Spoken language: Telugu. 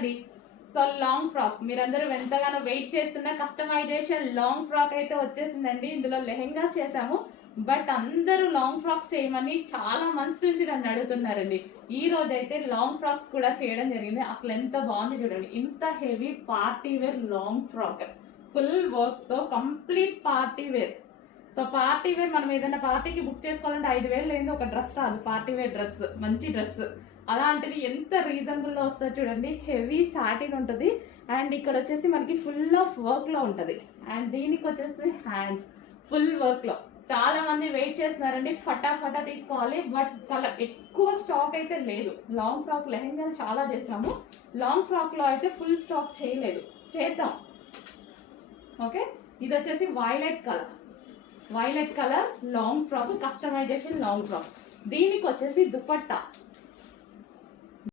అండి. సో లాంగ్ ఫ్రాక్ మీరందరూ ఎంతగానో వెయిట్ చేస్తున్న కస్టమైజేషన్ లాంగ్ ఫ్రాక్ అయితే వచ్చేసిందండి. ఇందులో లెహెంగాస్ చేసాము, బట్ అందరూ లాంగ్ ఫ్రాక్స్ చేయమని చాలా మంత్స్ నుంచి నన్ను అడుగుతున్నారండి. ఈ రోజు అయితే లాంగ్ ఫ్రాక్స్ కూడా చేయడం జరిగింది. అసలు ఎంత బాగుంది చూడండి, ఇంత heavy party wear long frock, full work తో complete party wear. So party wear మనం ఏదైనా పార్టీకి బుక్ చేసుకోవాలంటే 5,000 లేని ఒక డ్రెస్ రాదు. పార్టీ వేర్ డ్రెస్, మంచి డ్రెస్, అలాంటిది ఎంత రీజనబుల్ లో వస్తుంది చూడండి. హెవీ సాటిన్ ఉంటుంది అండ్ ఇక్కడ వచ్చేసి మనకి ఫుల్ ఆఫ్ వర్క్ లో ఉంటుంది. అండ్ దీనికి వచ్చేసి హ్యాండ్స్ ఫుల్ వర్క్ లో. చాలా మంది వెయిట్ చేస్తున్నారండి, ఫటాఫటా తీసుకోవాలి, బట్ ఎక్కువ స్టాక్ అయితే లేదు. లాంగ్ ఫ్రాక్ లెహెంగాలు చాలా చేసాము, లాంగ్ ఫ్రాక్ లో అయితే ఫుల్ స్టాక్ చేయలేదు, చేద్దాం. ఓకే, ఇది వచ్చేసి violet colour long frock, customisation long frock. దీనికి వచ్చేసి దుపట్టా